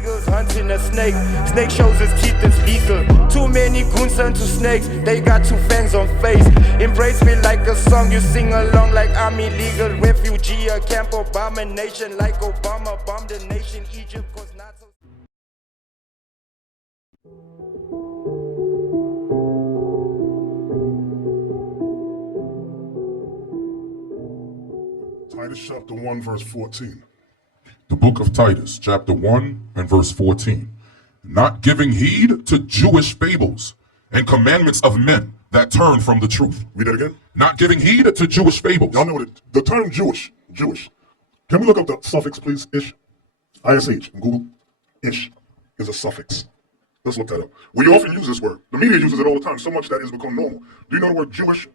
eagles hunting a snake. Snake shows his teeth, it's lethal. Too many goons turn to snakes. They got two fangs on face. Embrace me like a song, you sing along like I'm illegal. Refugee, a camp abomination. Like Obama bombed the nation. Egypt was not so. Titus chapter 1, verse 14. The book of Titus, chapter 1 and verse 14. Not giving heed to Jewish fables and commandments of men that turn from the truth. Read that again. Not giving heed to Jewish fables. Y'all know what the term Jewish. Can we look up the suffix, please? Ish. ISH. Google. Ish is a suffix. Let's look that up. We often use this word. The media uses it all the time, so much that it's become normal. Do you know the word Jewish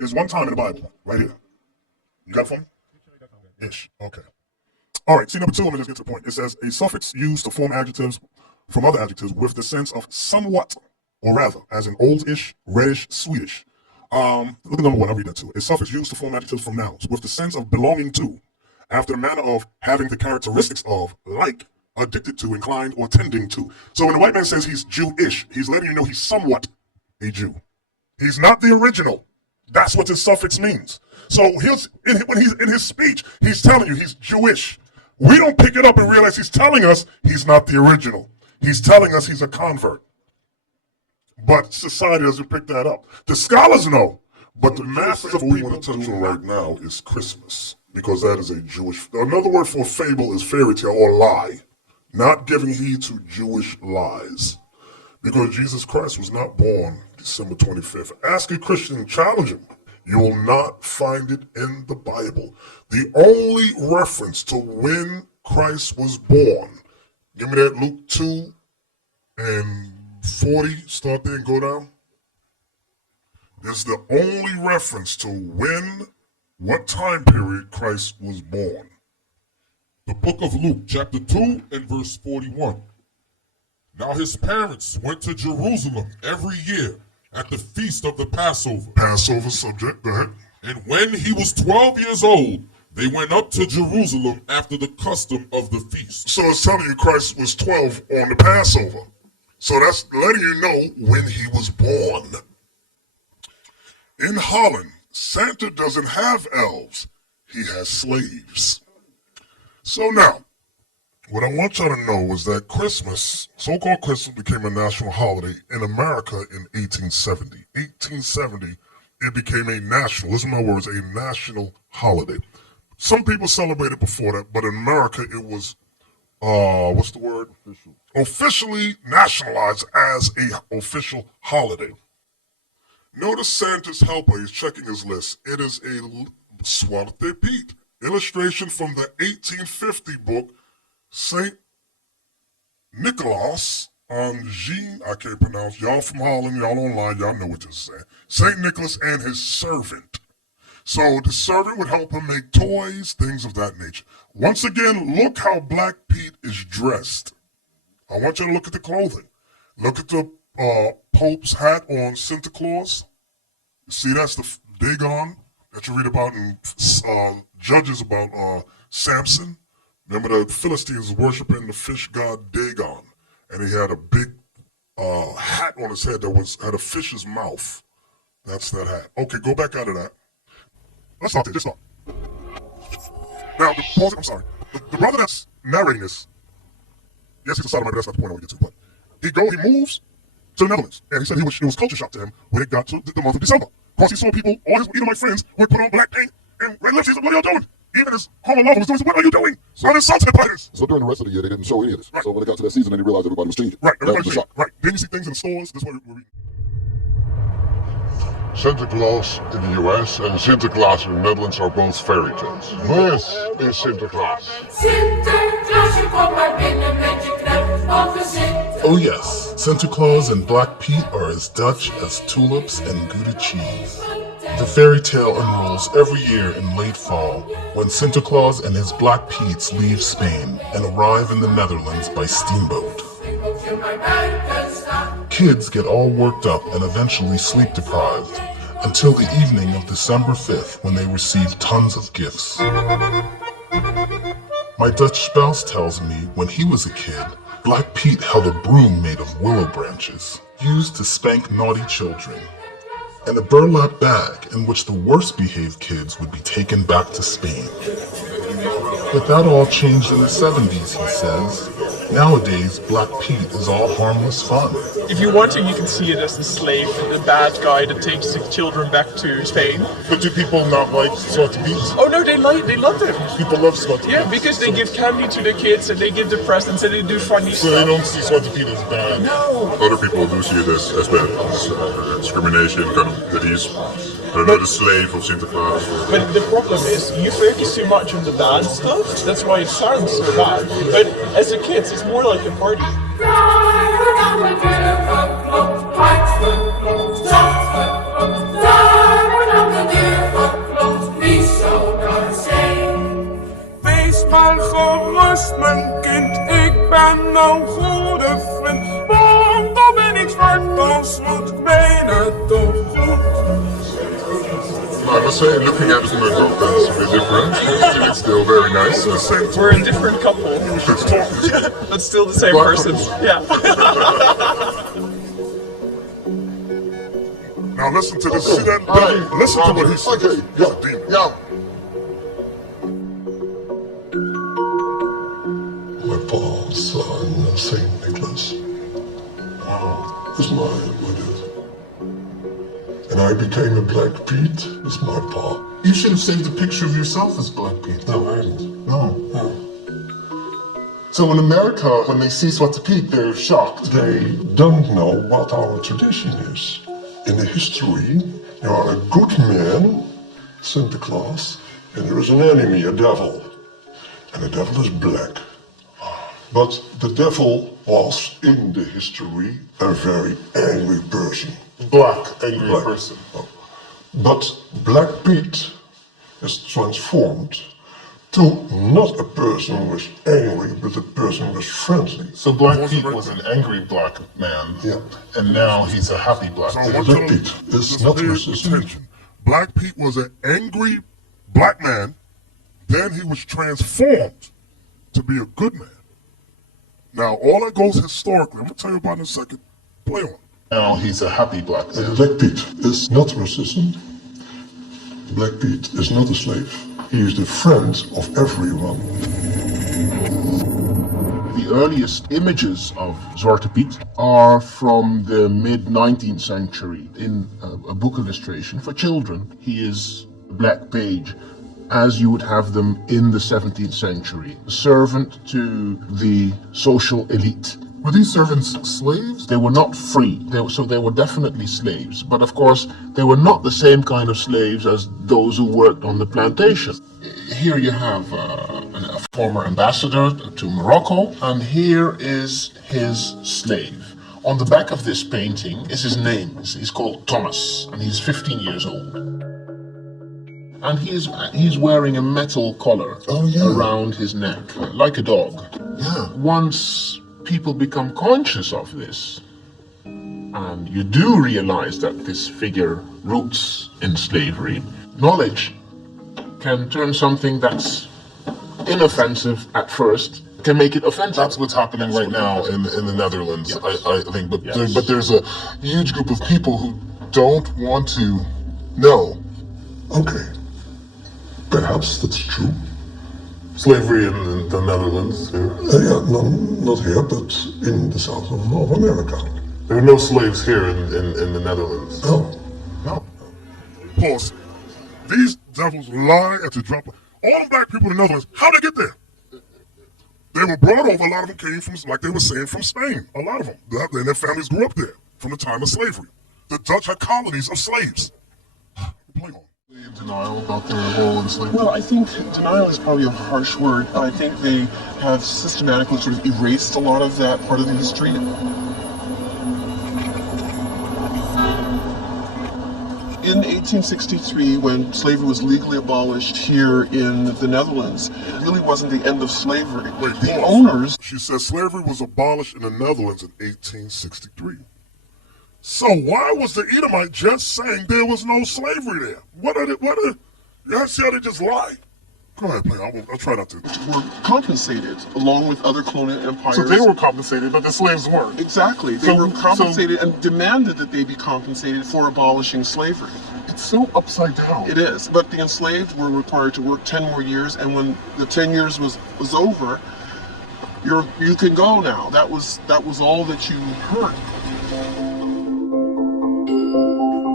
is one time in the Bible? Right here. You got it for me? Ish. Okay. All right. See, number two, let me just get to the point. It says a suffix used to form adjectives from other adjectives with the sense of somewhat, or rather, as in oldish, reddish, sweetish. Look at number one. I'll read that too. A suffix used to form adjectives from nouns with the sense of belonging to, after the manner of having the characteristics of, like, addicted to, inclined, or tending to. So when the white man says he's Jewish, he's letting you know he's somewhat a Jew. He's not the original. That's what this suffix means. So when he's in his speech, he's telling you he's Jewish. We don't pick it up and realize he's telling us he's not the original. He's telling us he's a convert. But society doesn't pick that up. The scholars know, but the masses of people we want to touch on right now is Christmas, because that is a Jewish. Another word for fable is fairy tale or lie. Not giving heed to Jewish lies. Because Jesus Christ was not born December 25th. Ask a Christian, challenge him. You will not find it in the Bible. The only reference to when Christ was born, give me that Luke 2 and 40, start there and go down. Is the only reference to what time period Christ was born. The book of Luke, chapter 2 and verse 41. Now his parents went to Jerusalem every year at the feast of the Passover. Passover subject, go ahead. And when he was 12 years old, they went up to Jerusalem after the custom of the feast. So it's telling you Christ was 12 on the Passover. So that's letting you know when he was born. In Holland, Santa doesn't have elves. He has slaves. So now, what I want y'all to know is that Christmas, so-called Christmas, became a national holiday in America in 1870. 1870, it became a national, listen to my words, a national holiday. Some people celebrated before that, but in America it was, what's the word? Officially nationalized as a official holiday. Notice Santa's helper, he's checking his list. It is a Zwarte Piet illustration from the 1850 book, St. Nicholas on Jean, I can't pronounce, y'all from Holland, y'all online, y'all know what this is saying. St. Nicholas and his servant. So the servant would help him make toys, things of that nature. Once again, look how Black Pete is dressed. I want you to look at the clothing. Look at the Pope's hat on Santa Claus. See, that's the Dagon that you read about in Judges about Samson. Remember the Philistines worshiping the fish god Dagon, and he had a big hat on his head that had a fish's mouth. That's that hat. Okay, go back out of that. Let's start there. Just start. Now, I'm sorry. The brother that's narrating this, yes, he's a sodomite, but that's not the point I want to get to. But he moves to the Netherlands, and he said it was culture shock to him when it got to the month of December. Because he saw people, all his Edomite friends, would put on black paint and red lipstick. What are y'all doing? Even his homo lover was doing, what are you doing? So I'm insulted by this. So during the rest of the year, they didn't show any of this. Right. So when it got to that season, they realized everybody was changing. Right, That was everybody's the shock. right. Then you see things in the stores. This is what we're reading. Santa Claus in the US and Santa Claus in the Netherlands are both fairy tales. This is Santa Claus. Sinterklaas, je komt maar binnen met je knap van gezicht. Oh yes, Santa Claus and Black Pete are as Dutch as tulips and Gouda cheese. The fairy tale unrolls every year in late fall when Santa Claus and his Black Petes leave Spain and arrive in the Netherlands by steamboat. Kids get all worked up and eventually sleep deprived until the evening of December 5th when they receive tons of gifts. My My Dutch spouse tells me when he was a kid, Black Pete held a broom made of willow branches, used to spank naughty children, and a burlap bag in which the worst behaved kids would be taken back to Spain. But that all changed in the 70s, he says. Nowadays, Black Pete is all harmless fun. If you want to, you can see it as the slave, the bad guy that takes the children back to Spain. But do people not like Zwarte Piet? Oh no, they love them. People love Zwarte Piet. Yeah, because they give candy to the kids and they give the presents and they do funny So stuff. they don't see Zwarte Piet as bad. No. Other people do see it as bad, as discrimination, kind of, that he's, I don't know, the slave of Sinterklaas. But the problem is, you focus too much on the bad stuff. That's why it sounds so bad. But as a kid, it's more like a party. Wees maar gerust, mijn kind, ik ben nou goede vriend. Want dan ben ik zwart, dan moet ik menen toch goed. I must say, looking at it from a group, that's a bit different. It's still very nice. We're a different couple. But still the same person. Yeah. Now listen to this. See that? Listen to what he said. Okay, yeah, yeah. My pa's on St. Nicholas. That's my wedding. And I became a Black Pete with my pa. You should have saved a picture of yourself as Black Pete. No, I didn't. No. So in America, when they see Zwarte Piet, they're shocked. They don't know what our tradition is. In the history, you are a good man, Santa Claus, and there is an enemy, a devil. And the devil is black. But the devil was, in the history, a very angry person. Black, angry person. But Black Pete is transformed to not a person who was angry, but a person who was friendly. So Black Pete was an angry black man, and now he's a happy black man. So Black Pete is not racist. Black Pete was an angry black man. Then he was transformed to be a good man. Now, all that goes historically. I'm going to tell you about in a second. Play on. Now he's a happy black man. Black Pete is not racism. Black Pete is not a slave. He is the friend of everyone. The earliest images of Zwarte Piet are from the mid-19th century in a book illustration for children. He is a black page, as you would have them in the 17th century, a servant to the social elite. Were these servants slaves? They were not free, so they were definitely slaves. But of course, they were not the same kind of slaves as those who worked on the plantation. Here you have a former ambassador to Morocco, and here is his slave. On the back of this painting is his name. He's called Thomas, and he's 15 years old. And he's wearing a metal collar around his neck, like a dog. Once people become conscious of this, and you do realize that this figure roots in slavery, knowledge can turn something that's inoffensive at first, can make it offensive. That's what's happening right now in the Netherlands, I think. But there's a huge group of people who don't want to know. Okay, perhaps that's true. Slavery in the Netherlands here? Not here, but in the south of America. There are no slaves here in the Netherlands. No. Pause. These devils lie at the drop of... All the black people in the Netherlands, how'd they get there? They were brought over. A lot of them came from, like they were saying, from Spain. A lot of them. And their families grew up there from the time of slavery. The Dutch had colonies of slaves. Play on. Denial about their role in slavery? Well, I think denial is probably a harsh word. I think they have systematically sort of erased a lot of that part of the history. In 1863, when slavery was legally abolished here in the Netherlands, it really wasn't the end of slavery. The owners... She says slavery was abolished in the Netherlands in 1863. So why was the Edomite just saying there was no slavery there? You see how they just lie? Go ahead, play. I'll try not to. were compensated along with other colonial empires. So they were compensated, but the slaves weren't. Exactly. They were compensated and demanded that they be compensated for abolishing slavery. It's so upside down. It is. But the enslaved were required to work 10 more years, and when the 10 years was over, you can go now. That was all that you heard.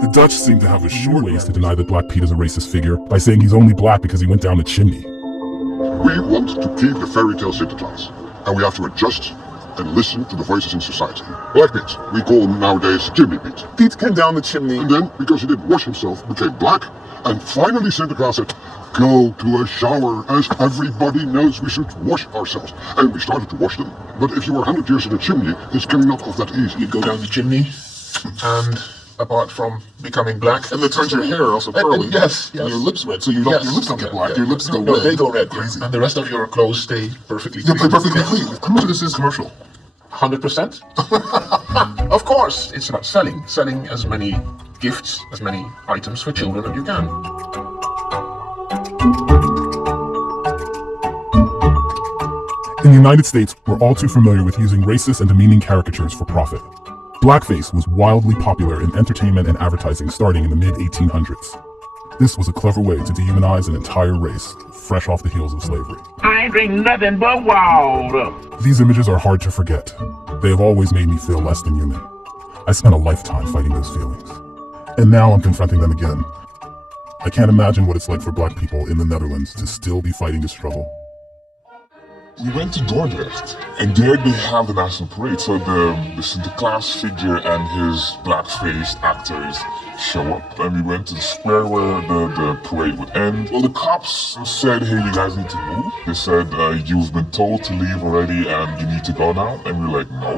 The Dutch seem to have a sure ways to deny that Black Pete is a racist figure by saying he's only black because he went down the chimney. We want to keep the fairy tale Sinterklaas, and we have to adjust and listen to the voices in society. Black Pete, we call him nowadays Chimney Pete. Pete came down the chimney. And then, because he didn't wash himself, became black, and finally Sinterklaas said, go to a shower, as everybody knows we should wash ourselves. And we started to wash them. But if you were 100 years in a chimney, it's coming not off that easy. You go down the chimney, and apart from becoming black, And it turns your hair also curly. yes, And your lips red, so your lips don't get black. Your lips go No, red. they go red. Crazy. And the rest of your clothes stay perfectly They're clean. perfectly clean. How much of this is commercial? 100%. Of course, it's about selling as many gifts, as many items for children as you can. In the United States, we're all too familiar with using racist and demeaning caricatures for profit. Blackface was wildly popular in entertainment and advertising starting in the mid-1800s. This was a clever way to dehumanize an entire race, fresh off the heels of slavery. I ain't drink nothing but water. These images are hard to forget. They have always made me feel less than human. I spent a lifetime fighting those feelings. And now I'm confronting them again. I can't imagine what it's like for Black people in the Netherlands to still be fighting this struggle. We went to Dordrecht, and there they have the National Parade. So the Sinterklaas figure and his black-faced actors show up. And we went to the square where the parade would end. Well, the cops said, hey, you guys need to move. They said, you've been told to leave already and you need to go now. And we were like, no,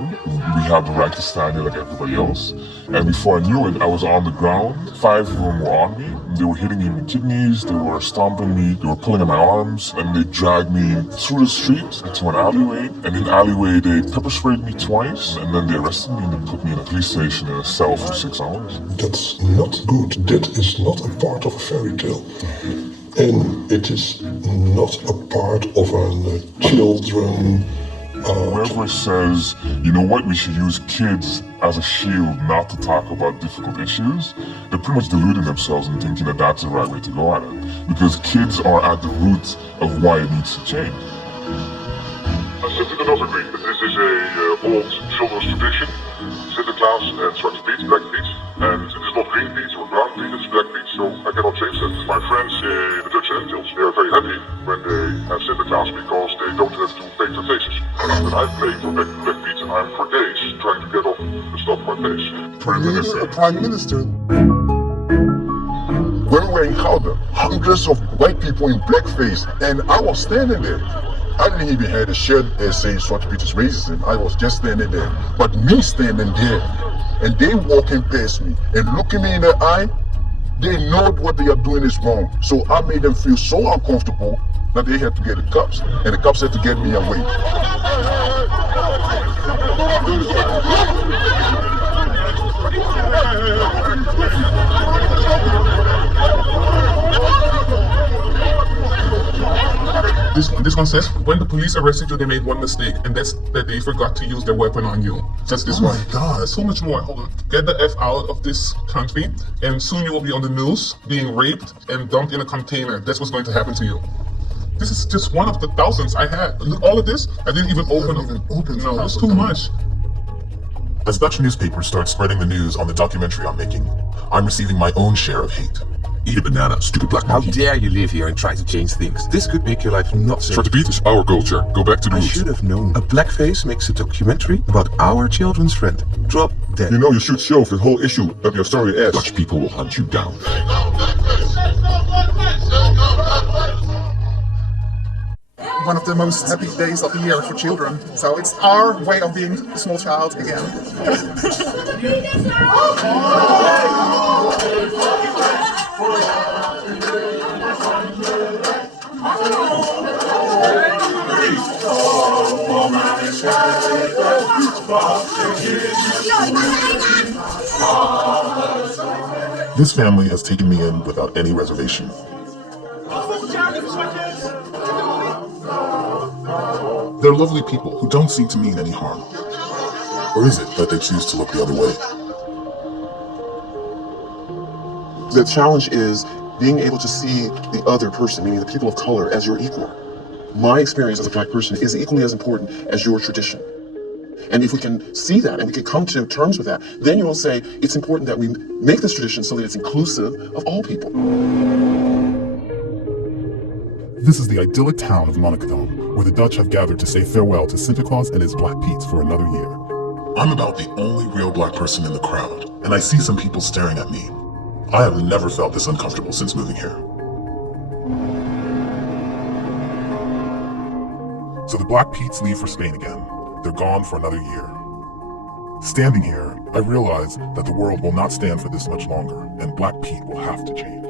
we have the right to stand here like everybody else. And before I knew it, I was on the ground. 5 of them were on me. They were hitting me in the kidneys, they were stomping me, they were pulling at my arms, and they dragged me through the street to an alleyway. And in the alleyway, they pepper sprayed me twice, and then they arrested me and they put me in a police station in a cell for 6 hours. That's not good. That is not a part of a fairy tale. And it is not a part of a children. Whoever says, you know what, we should use kids as a shield not to talk about difficult issues, they're pretty much deluding themselves and thinking that that's the right way to go at it. Because kids are at the root of why it needs to change. I simply do not agree. This is a old children's tradition. Sinterklaas and Zwarte Piet, Black Piet. And it is not Green Piet or Brown Piet, it's Black Piet, so I cannot change that. My friends in the Dutch Antilles, they are very happy when they have Sinterklaas because they don't have to paint their faces. And I play for Black Piet and I'm for days trying to get off the stuff on my face. Prime Minister. Prime Minister. We were in Gouda, hundreds of white people in blackface, and I was standing there. I didn't even have a shirt that says Zwarte Piet is racism. I was just standing there. But me standing there, and they walking past me and looking me in the eye, they know what they are doing is wrong. So I made them feel so uncomfortable that they had to get the cops, and the cops had to get me away. This one says, when the police arrested you, they made one mistake, and that's that they forgot to use their weapon on you. Just this one. Oh my God. There's so much more. Hold on. Get the F out of this country, and soon you will be on the news, being raped and dumped in a container. That's what's going to happen to you. This is just one of the thousands I had. Look, all of this, I didn't even open. No, it's too much. As Dutch newspapers start spreading the news on the documentary I'm making, I'm receiving my own share of hate. Eat a banana, stupid black How monkey. dare you live here and try to change things? This could make your life not safe. Zwarte Piet is our culture. Go back to the I roots. should have known. A blackface makes a documentary about our children's friend. Drop dead. You know, you should show the whole issue of your story as Dutch people will hunt you down. One of the most happy days of the year for children. So it's our way of being a small child again. This family has taken me in without any reservation. They're lovely people who don't seem to mean any harm. Or is it that they choose to look the other way? The challenge is being able to see the other person, meaning the people of color, as your equal. My experience as a black person is equally as important as your tradition. And if we can see that and we can come to terms with that, then you will say it's important that we make this tradition so that it's inclusive of all people. This is the idyllic town of Monnickendam, where the Dutch have gathered to say farewell to Santa Claus and his Black Pete's for another year. I'm about the only real black person in the crowd, and I see some people staring at me. I have never felt this uncomfortable since moving here. So the Black Pete's leave for Spain again. They're gone for another year. Standing here, I realize that the world will not stand for this much longer, and Black Pete will have to change.